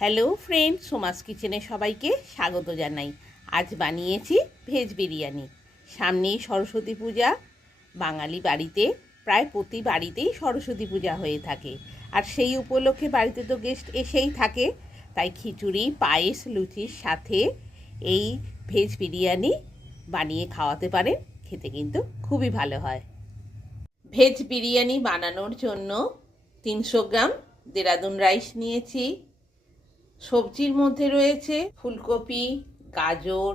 Hello friend, Soma's কিচেনে সবাইকে স্বাগত জানাই। আজ বানিয়েছি ভেজ বিরিয়ানি। সামনেই সরস্বতী পূজা। বাঙালি বাড়িতে প্রায় প্রতি বাড়িতেই সরস্বতী পূজা হয়ে থাকে, আর সেই উপলক্ষে বাড়িতে তো গেস্ট এসেই থাকে। তাই খিচুড়ি, পায়েস, লুচির সাথে এই ভেজ বিরিয়ানি বানিয়ে খাওয়াতে পারেন। খেতে কিন্তু খুবই ভালো হয়। ভেজ বিরিয়ানি বানানোর জন্য 300 গ্রাম দেরাদুন রাইস নিয়েছি। সবজির মধ্যে রয়েছে ফুলকপি, গাজর,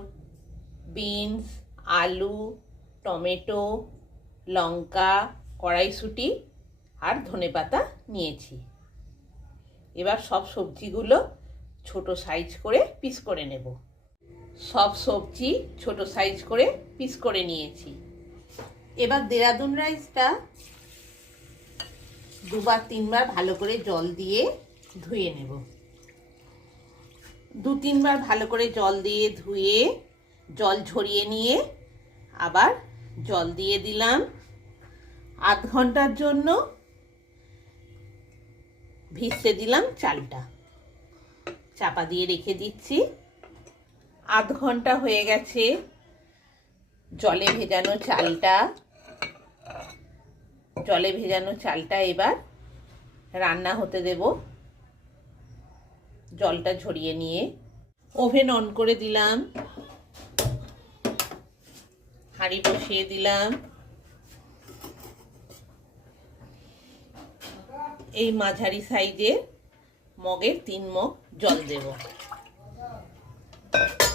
বিনস, আলু, টমেটো, লঙ্কা, কড়াইশুঁটি আর ধনেপাতা নিয়েছি। এবার সব সবজিগুলো ছোট সাইজ করে পিস করে নেব। সব সবজি ছোট সাইজ করে পিস করে নিয়েছি। এবার দেরাদুন রাইসটা 2-3 বার ভালো করে জল দিয়ে ধুয়ে নেব। 2-3 বার ভালো করে জল দিয়ে ধুয়ে জল ঝরিয়ে নিয়ে আবার জল দিয়ে দিলাম। আধ ঘন্টার জন্য ভিজতে দিলাম চালটা। চাপা দিয়ে রেখে দিচ্ছি। আধ ঘন্টা হয়ে গেছে। জলে ভেজানো চালটা এবার রান্না হতে দেব। জলটা ঝরিয়ে নিয়ে ওভেন অন করে দিলাম। হাঁড়ি বসিয়ে দিলাম। এই মাঝারি সাইজের মগের 3 মগ জল দেব।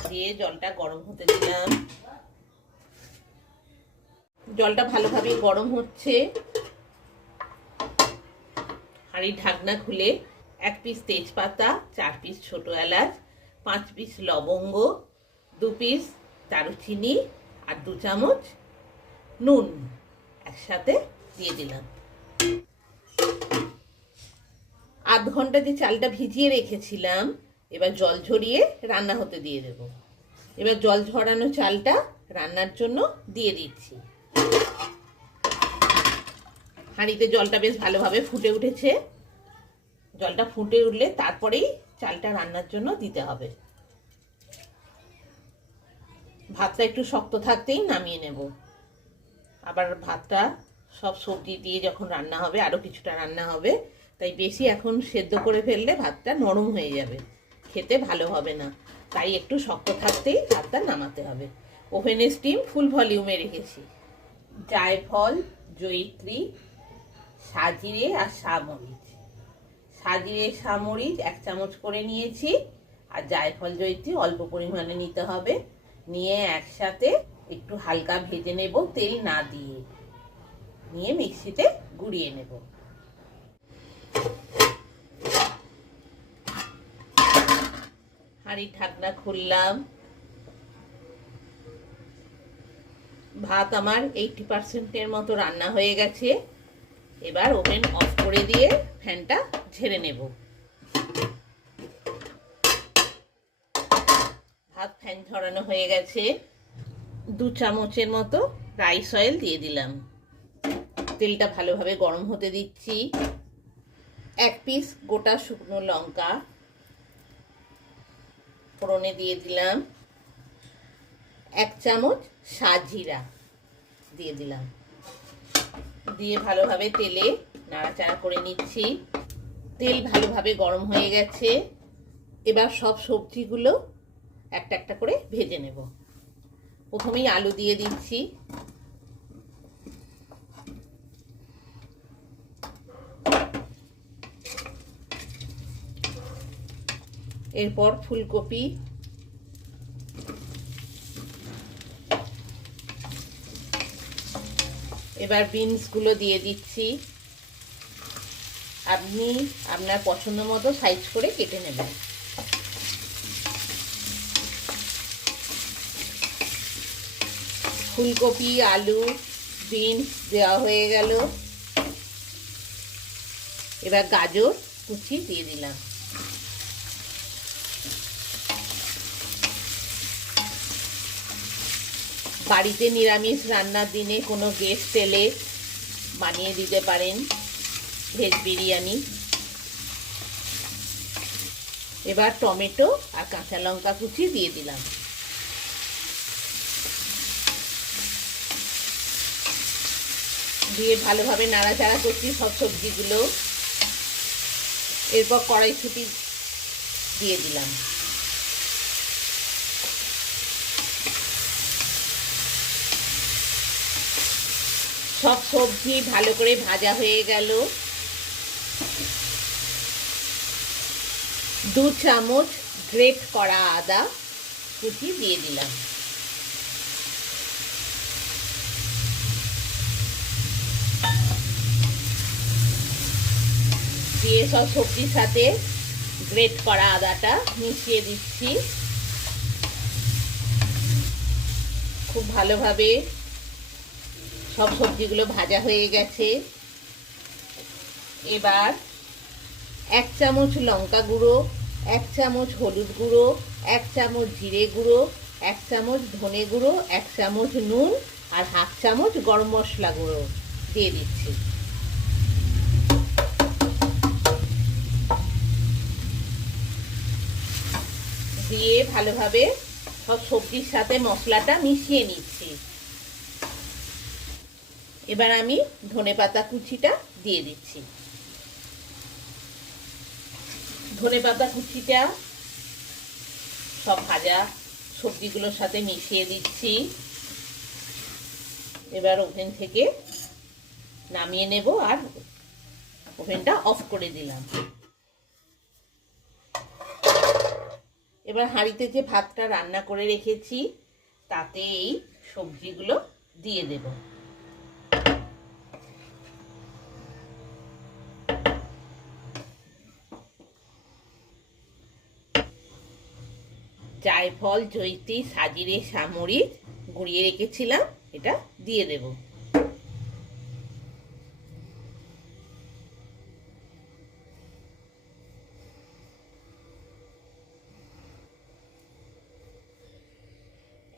দিয়ে জলটা গরম হতে দিলাম। জলটা ভালোভাবে গরম হচ্ছে। হাঁড়ির ঢাকনা খুলে 1 পিস তেজপাতা, 4 পিস ছোট এলাচ, 5 পিস লবঙ্গ, 2 পিস দারুচিনি আর 2 চামচ নুন একসাথে দিয়ে দিলাম। আধ ঘন্টা যে চালটা ভিজিয়ে রেখেছিলাম, এবার জল ঝরিয়ে রান্না হতে দিয়ে দেব। এবার জল ঝরানো চালটা রান্নার জন্য দিয়ে দিচ্ছি। হাঁড়িতে জলটা বেশ ভালোভাবে ফুটে উঠেছে। জলটা ফুটে উঠলে তারপরেই চালটা রান্নার জন্য দিতে হবে। ভাতটা একটু শক্ত থাকতেই নামিয়ে নেব। আবার ভাতটা সব সবজি দিয়ে যখন রান্না হবে, আরও কিছুটা রান্না হবে, তাই বেশি এখন সেদ্ধ করে ফেললে ভাতটা নরম হয়ে যাবে, খেতে ভালো হবে না। তাই একটু শক্ত থাকতেই ভাতটা নামাতে হবে। ওভেনের স্টিম ফুল ভলিউমে রেখেছি। জায়ফল, জয়িত্রী, সাজিরে আর শামরিচ। সাজিরে শামরিচ 1 চামচ করে নিয়েছি, আর জায়ফল জয়িত্রী অল্প পরিমাণে নিতে হবে। নিয়ে একসাথে একটু হালকা ভেজে নেব, তেল না দিয়ে। নিয়ে মিক্সিতে গুঁড়িয়ে নেব। হাঁড়ির ঢাকনা খুললাম। ভাত আমার 80% মতো রান্না হয়ে গেছে। এবার ওভেন অফ করে দিয়ে ফ্যানটা ঝেড়ে নেব। ভাত ফ্যান ঝরানো হয়ে গেছে। 2 চামচের মতো রাইস অয়েল দিয়ে দিলাম। তেলটা ভালোভাবে গরম হতে দিচ্ছি। 1 পিস গোটা শুকনো লঙ্কা ফোড়নে দিয়ে দিলাম। 1 চামচ সাজিরা দিয়ে দিলাম। দিয়ে ভালোভাবে তেলে নাড়াচাড়া করে নিচ্ছি। তেল ভালোভাবে গরম হয়ে গেছে। এবার সব সবজিগুলো একটা একটা করে ভেজে নেব। প্রথমেই আলু দিয়ে দিচ্ছি। এরপর ফুলকপি, এবার বিনসগুলো দিয়ে দিচ্ছি। আপনি আপনার পছন্দ মতো সাইজ করে কেটে নেবেন। ফুলকপি, আলু, বিনস দেওয়া হয়ে গেল। এবার গাজর কুচি দিয়ে দিলাম। বাড়িতে নিরামিষ রান্নার দিনে কোনো গেস্ট এলে বানিয়ে দিতে পারেন ভেজ বিরিয়ানি। এবার টমেটো আর কাঁচা লঙ্কা কুচি দিয়ে দিলাম। দিয়ে ভালোভাবে নাড়াচাড়া করছি সব সবজিগুলো। এরপর কড়াইশুঁটি দিয়ে দিলাম। সব সবজি ভালো করে ভাজা হয়ে গেল। 2 চামচ গ্রেট করা আদা কুচি দিয়ে দিলাম। দিয়ে সব সবজির সাথে গ্রেট করা আদাটা মিশিয়ে দিচ্ছি। খুব ভালোভাবে সব সবজিগুলো ভাজা হয়ে গেছে। এবার 1 চামচ লঙ্কা গুঁড়ো, 1 চামচ হলুদ গুঁড়ো, 1 চামচ জিরে গুঁড়ো, 1 চামচ ধনে গুঁড়ো, 1 চামচ নুন আর 1/2 চামচ গরম মশলা গুঁড়ো দিয়ে দিচ্ছি। দিয়ে ভালোভাবে সব সবজির সাথে মশলাটা মিশিয়ে নিচ্ছি। এবার আমি ধনেপাতা কুচিটা দিয়ে দিচ্ছি। ধনেপাতা কুচিটা সব ভাজা সবজিগুলোর সাথে মিশিয়ে দিচ্ছি। এবার ওভেন থেকে নামিয়ে নেব আর ওভেনটা অফ করে দিলাম। এবার হাঁড়িতে যে ভাতটা রান্না করে রেখেছি তাতে এই সবজিগুলো দিয়ে দেব। জায়ফল, জয়িত্রী, সাজিরে, সামরিচ গুঁড়িয়ে রেখেছিলাম, এটা দিয়ে দেব।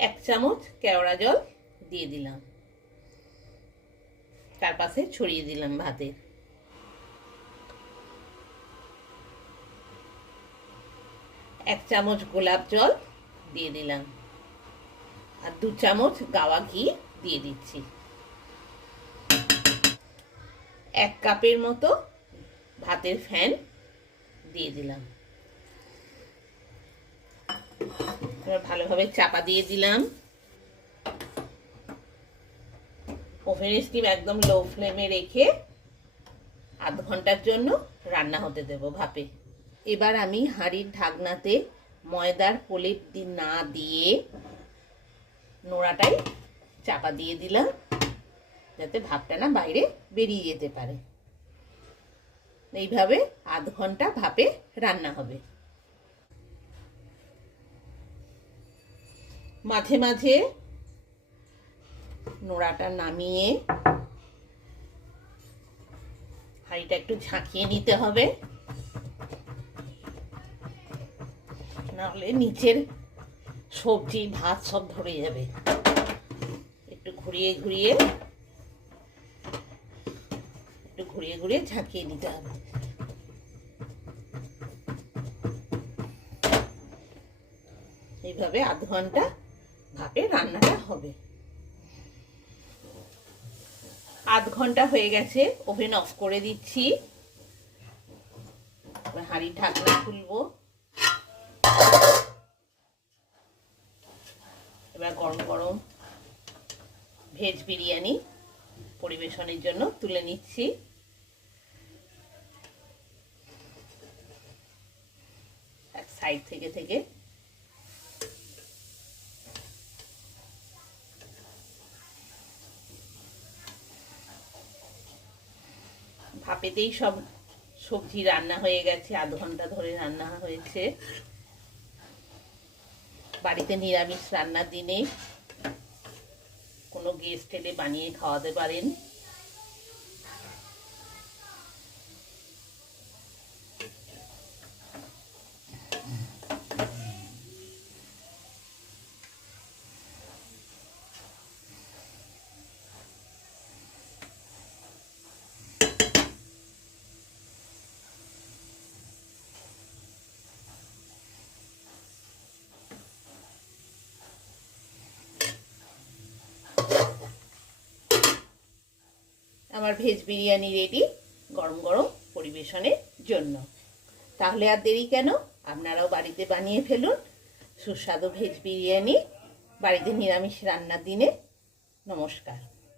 এক চামচ কেওড়া জল দিয়ে দিলাম, চারপাশে ছড়িয়ে দিলাম ভাতের। এক চামচ গোলাপ জল দিয়ে দিলাম আর 2 চামচ গাওয়া ঘি দিয়ে দিচ্ছি। 1 কাপের মতো ভাতের ফ্যান দিয়ে দিলাম। এবার ভালোভাবে চাপা দিয়ে দিলাম। ওভেনের স্টিম একদম লো ফ্লেমে রেখে আধ ঘন্টার জন্য রান্না হতে দেব ভাপে। এবার আমি হাঁড়ির ঢাকনাতে ময়দার প্রলেপ না দিয়ে নোড়াটাই চাপা দিয়ে দিলাম, যাতে ভাপটা না বাইরে বেরিয়ে যেতে পারে। এইভাবে আধ ঘন্টা ভাপে রান্না হবে। মাঝে মাঝে নোড়াটা নামিয়ে হাঁড়িটা একটু ঝাঁকিয়ে নিতে হবে, নাহলে নিচের সবজি ভাত সব ধরে যাবে। একটু ঘুরিয়ে ঘুরিয়ে ঝাঁকিয়ে নিতে হবে। এইভাবে আধ ঘন্টা ভাপে রান্নাটা হবে। আধ ঘন্টা হয়ে গেছে, ওভেন অফ করে দিচ্ছি। হাঁড়ির ঢাকনা খুলবো। এবার গরম গরম ভেজ বিরিয়ানি পরিবেশনের জন্য তুলে নিচ্ছি। এক সাইড থেকে ভাপেতেই সব সবজি রান্না হয়ে গেছে, আধ ঘন্টা ধরে রান্না হয়েছে। বাড়িতে নিরামিষ রান্নার দিনে কোনো গেস্ট এলে বানিয়ে খাওয়াতে পারেন। আমার ভেজ বিরিয়ানি রেডি গরম গরম পরিবেশনের জন্য। তাহলে আর দেরি কেন, আপনারাও বাড়িতে বানিয়ে ফেলুন সুস্বাদু ভেজ বিরিয়ানি বাড়িতে নিরামিষ রান্নার দিনে। নমস্কার।